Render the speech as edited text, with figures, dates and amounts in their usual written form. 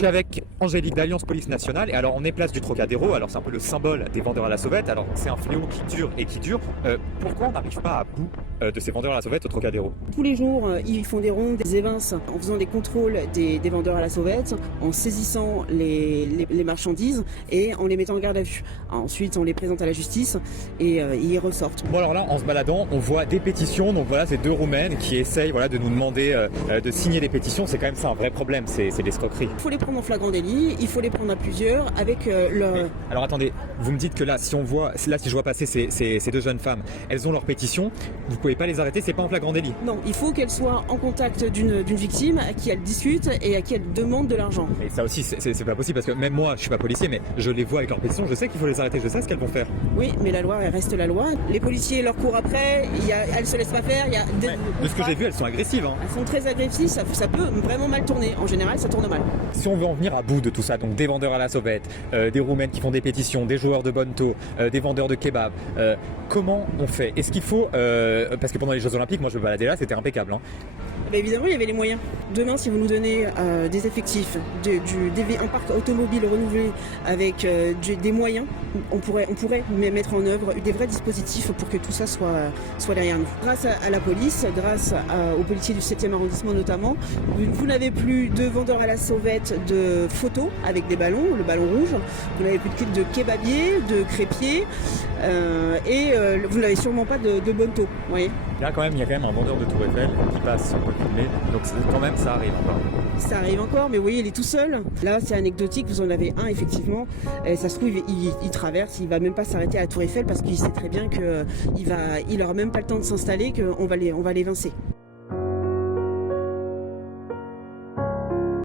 suis avec Angélique d'Alliance Police Nationale et alors on est place du Trocadéro, alors c'est un peu le symbole des vendeurs à la sauvette, alors c'est un fléau qui dure et qui dure. Pourquoi on n'arrive pas à bout de ces vendeurs à la sauvette au Trocadéro? Tous les jours, ils font des rondes, des évinces, en faisant des contrôles des vendeurs à la sauvette, en saisissant les marchandises et en les mettant en garde à vue. Ensuite, on les présente à la justice et ils ressortent. Bon alors là, en se baladant, on voit des pétitions, donc voilà, c'est deux Roumaines qui essayent de nous demander de signer des pétitions. C'est quand même ça un vrai problème, c'est l'escroquerie. Il faut les prendre en flagrant délit, il faut les prendre à plusieurs avec leur... Mais, alors attendez, vous me dites que là, si je vois passer ces deux jeunes femmes, elles ont leur pétition, vous pouvez pas les arrêter, c'est pas en flagrant délit? Non, il faut qu'elles soient en contact d'une victime à qui elles discutent et à qui elles demandent de l'argent. Et ça aussi, c'est pas possible parce que même moi, je suis pas policier, mais je les vois avec leur pétition, je sais qu'il faut les arrêter, je sais ce qu'elles vont faire. Oui, mais la loi, elle reste la loi. Les policiers leur courent après, elles se laissent pas faire. De ce que j'ai vu, elles sont agressives. Hein. Elles sont très agressives, ça peut vraiment mal tourner. En général, ça tourne mal. Si on veut en venir à bout de tout ça, donc des vendeurs à la sauvette, des Roumaines qui font des pétitions, des joueurs de bonto, des vendeurs de kebab, comment on fait? Est-ce qu'il faut, parce que pendant les Jeux Olympiques, moi je me baladais là, c'était impeccable. Hein. Évidemment, il y avait les moyens. Demain, si vous nous donnez des effectifs, un parc automobile renouvelé avec des moyens, on pourrait mettre en œuvre des vrais dispositifs pour que tout ça soit derrière nous. Grâce à la police, grâce aux policiers du 7e arrondissement notamment, vous n'avez plus de vendeurs à la sauvette de photos avec des ballons, le ballon rouge, vous n'avez plus de kebabiers, de crêpiers, et vous n'avez sûrement pas de bonto. Vous voyez. Là, quand même, il y a quand même un vendeur de Tour Eiffel qui passe, si on peut filmer. Donc quand même, ça arrive encore. Ça arrive encore, mais vous voyez, il est tout seul. Là, c'est anecdotique, vous en avez un, effectivement. Et ça se trouve, il traverse, il va même pas s'arrêter à la Tour Eiffel parce qu'il sait très bien qu'il n'aura même pas le temps de s'installer, qu'on va l'évincer.